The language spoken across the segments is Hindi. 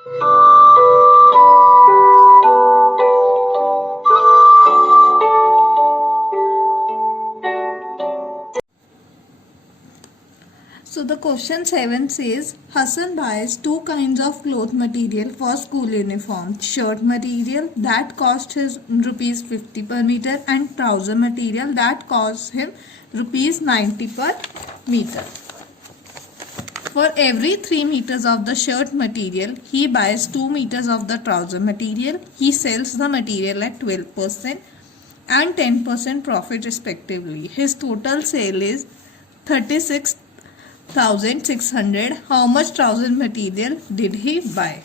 So the question 7 says Hassan buys two kinds of cloth material for school uniform. Shirt material that cost his rupees 50 per meter and trouser material that costs him rupees 90 per meter. For every 3 meters of the shirt material, he buys 2 meters of the trouser material. He sells the material at 12% and 10% profit respectively. His total sale is 36,600. How much trouser material did he buy?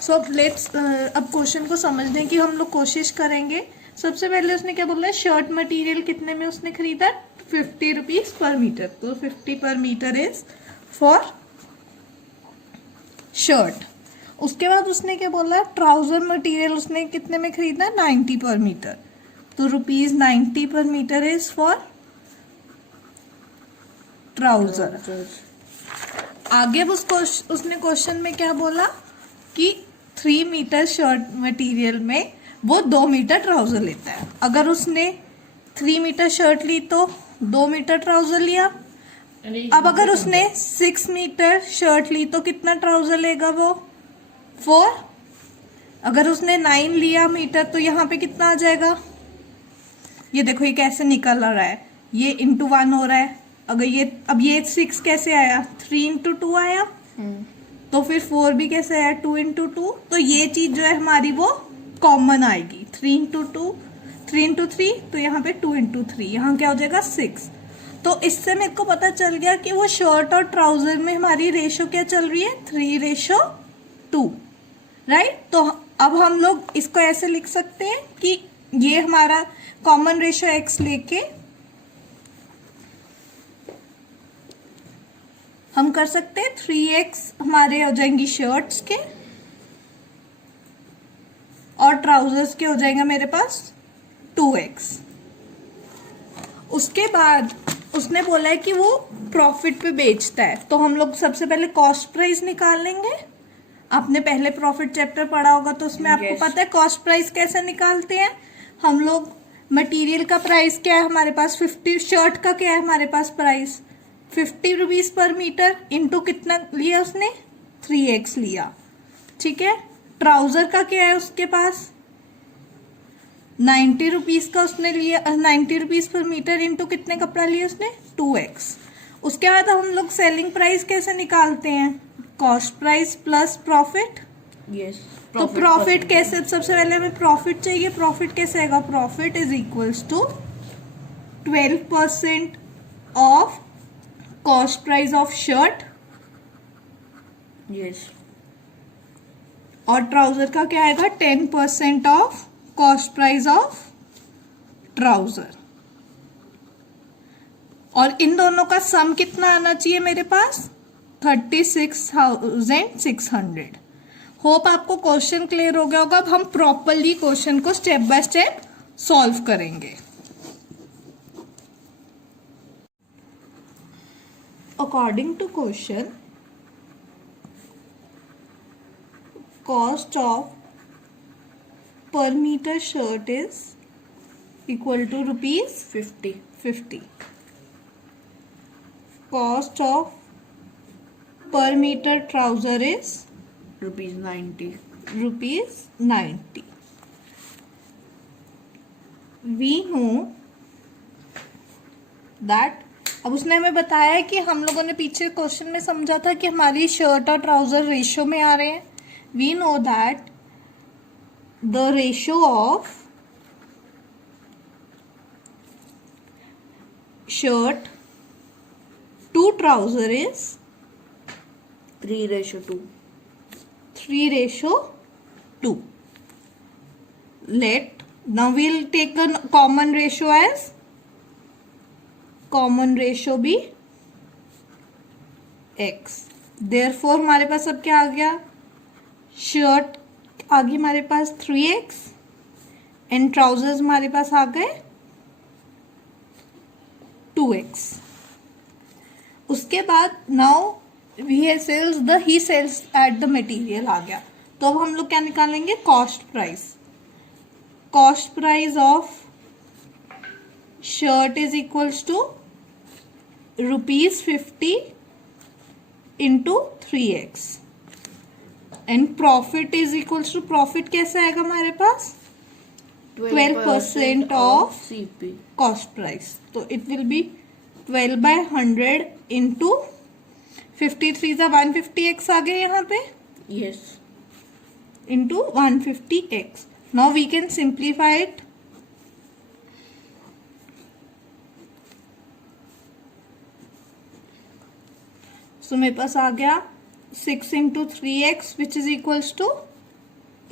So let's अब क्वेश्चन को समझने की हम लोग कोशिश करेंगे. सबसे पहले उसने क्या बोला है, शर्ट मटेरियल कितने में उसने खरीदा, 50 रुपीज पर मीटर. तो 50 पर मीटर इज फॉर शर्ट. उसके बाद उसने क्या बोला, ट्राउजर मटेरियल उसने कितने में खरीदा, 90 पर मीटर. तो रुपीज 90 पर मीटर इज फॉर ट्राउजर. आगे अब उसने क्वेश्चन में क्या बोला कि 3 मीटर शर्ट मटेरियल में वो 2 मीटर ट्राउजर लेता है. अगर उसने 3 मीटर शर्ट ली तो 2 मीटर ट्राउजर लिया. अब अगर उसने 6 मीटर शर्ट ली तो कितना ट्राउजर लेगा वो, 4. अगर उसने 9 लिया मीटर तो यहाँ पे कितना आ जाएगा, ये देखो ये कैसे निकल रहा है, ये इंटू 1 हो रहा है. अगर ये अब ये 6 कैसे आया, 3 इंटू 2 आया. तो फिर 4 भी कैसे आया, 2 इंटू 2. तो ये चीज जो है हमारी वो कॉमन आएगी, 3 इंटू 2, 3 इंटू 3. तो यहाँ पे 2 इंटू 3, यहाँ क्या हो जाएगा 6. तो इससे मेरे को पता चल गया कि वो शर्ट और ट्राउजर में हमारी रेशो क्या चल रही है, 3:2. राइट. तो अब हम लोग इसको ऐसे लिख सकते हैं कि ये हमारा कॉमन रेशो x लेके हम कर सकते हैं 3x हमारे हो जाएंगी शर्ट्स के और ट्राउजर्स के हो जाएंगे मेरे पास 2x. उसके बाद उसने बोला है कि वो प्रॉफिट पे बेचता है. तो हम लोग सबसे पहले कॉस्ट प्राइस निकाल लेंगे. आपने पहले प्रॉफिट चैप्टर पढ़ा होगा तो उसमें आपको पता है कॉस्ट प्राइस कैसे निकालते हैं. हम लोग मटेरियल का प्राइस क्या है हमारे पास, 50. शर्ट का क्या है हमारे पास price, 50 rupees per metre. Into कितना लिया उसने, 3x लिया. ठीक है. ट्राउजर का क्या है उसके पास, 90 रुपीज का उसने लिया, 90 रुपीज पर मीटर. इंटू कितने कपड़ा लिया उसने, 2x. उसके बाद हम लोग सेलिंग प्राइस कैसे निकालते हैं, cost price plus profit. Yes. तो प्रॉफिट कैसे, सबसे पहले हमें प्रॉफिट चाहिए. प्रॉफिट कैसे आएगा, profit is equals to 12% of cost price of shirt. Yes. और ट्राउजर का क्या आएगा, 10% of cost price of trouser. और इन दोनों का सम कितना आना चाहिए मेरे पास, 36,600. होप आपको क्वेश्चन क्लियर हो गया होगा. अब हम प्रॉपरली क्वेश्चन को स्टेप बाय स्टेप सॉल्व करेंगे. According to question, cost of per meter shirt is equal to rupees 50. Cost of per meter trouser is rupees 90. We know that, अब उसने हमें बताया है कि हम लोगों ने पीछे क्वेश्चन में समझा था कि हमारी शर्ट और ट्राउजर रेशियो में आ रहे हैं. We know that the ratio of shirt to trouser is 3:2. 3:2. Now we'll take the common ratio as common ratio be x. Therefore हमारे पास अब क्या आ गया, शर्ट आगे हमारे पास 3x एंड ट्राउजर्स हमारे पास आ गए 2x. उसके बाद now he sells at the material आ गया. तो अब हम लोग क्या निकालेंगे? Cost price of shirt is equals to ₹50 into 3x and profit is equals to, profit कैसे आएगा हमारे पास? 12% ऑफ CP. Cost price. तो इट विल बी 12/100 इंटू 53 सा 150x आ गए यहाँ पे, Yes. Into 150x. Now we can simplify it. So मेरे पास आ गया 6 into 3x which is equals to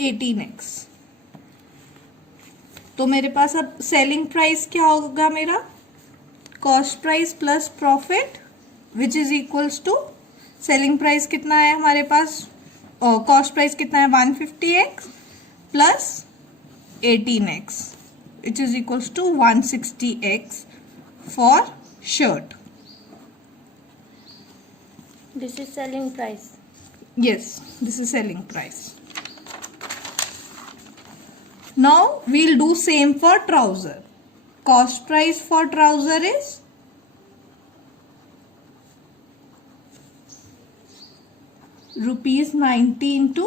18x. तो मेरे पास अब सेलिंग प्राइस क्या होगा मेरा? Cost price plus profit which is equals to, selling price कितना है हमारे पास, कॉस्ट प्राइस कितना है 150x plus 18x which is equals to 160x for shirt. This is selling price. Yes, this is selling price. Now we'll do same for trouser. Cost price for trouser is ₹90 into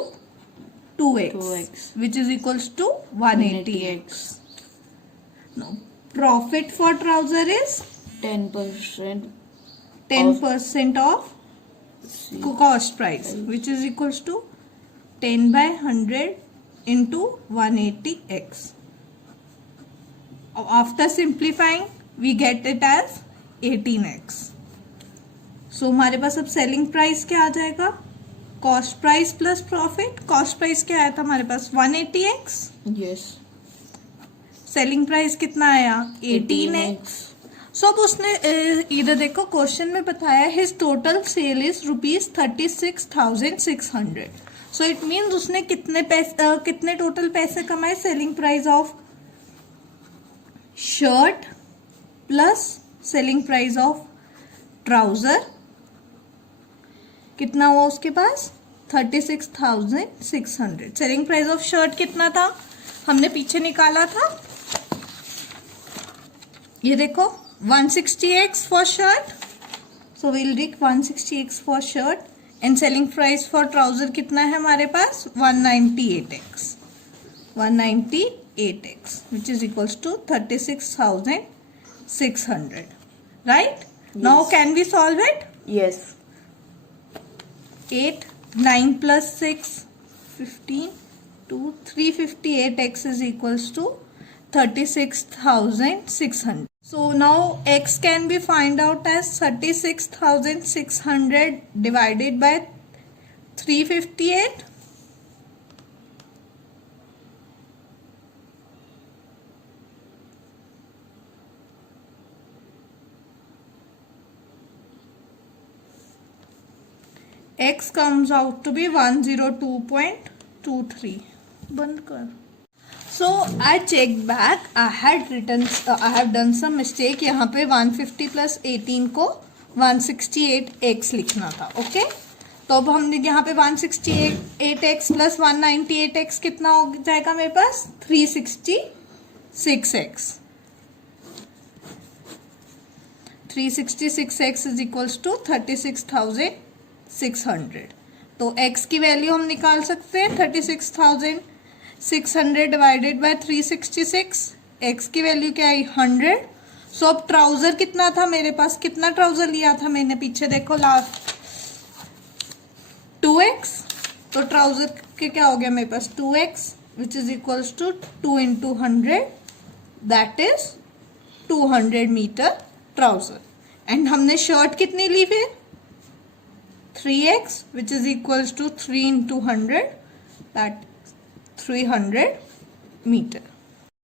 2x, which is equals to 180x. Now profit for trouser is 10%. 10% of cost price, which is equals to 10/100 into 180x. After simplifying, we get it as 18x. So हमारे पास अब सेलिंग प्राइस क्या आ जाएगा? Cost price plus profit. Cost price क्या आया था हमारे पास? 180x. Yes. सेलिंग प्राइस कितना आया? 18x. सो अब उसने इधर देखो क्वेश्चन में बताया his total sale is ₹36,600. So it means उसने कितने टोटल पैसे कमाए? Selling price of shirt plus selling price of trouser कितना हुआ उसके पास? 36,600. सेलिंग प्राइस ऑफ शर्ट कितना था? हमने पीछे निकाला था, ये देखो 160x for shirt. So we'll take 160x for shirt and selling price for trouser कितना है हमारे पास? 198x. 198x which is equals to 36,600. Right? Yes. Now can we solve it? Yes. 8, 9 plus 6, 15, 2, 358x is equals to 36,600. So now x can be find out as 36,600 divided by 358. X comes out to be 102.23. बंद कर. So I checked back. I have done some mistake. यहाँ पे 150 plus 18 को 168x लिखना था. ओके तो अब हमने यहाँ पे 168x plus 198x कितना हो जाएगा मेरे पास? 366x. 366x is equals to 36,600. तो x की वैल्यू हम निकाल सकते हैं 36,600 डिवाइडेड बाय 366. x की वैल्यू क्या आई? 100. सो अब ट्राउजर कितना था मेरे पास? कितना ट्राउजर लिया था मैंने? पीछे देखो लास्ट 2x. तो ट्राउजर के क्या हो गया मेरे पास? 2x which is equals to 2 into 100 that is 200 metre trouser. And हमने शर्ट कितनी ली फिर? 3x which is equals to 3 into 100 that 300 meter.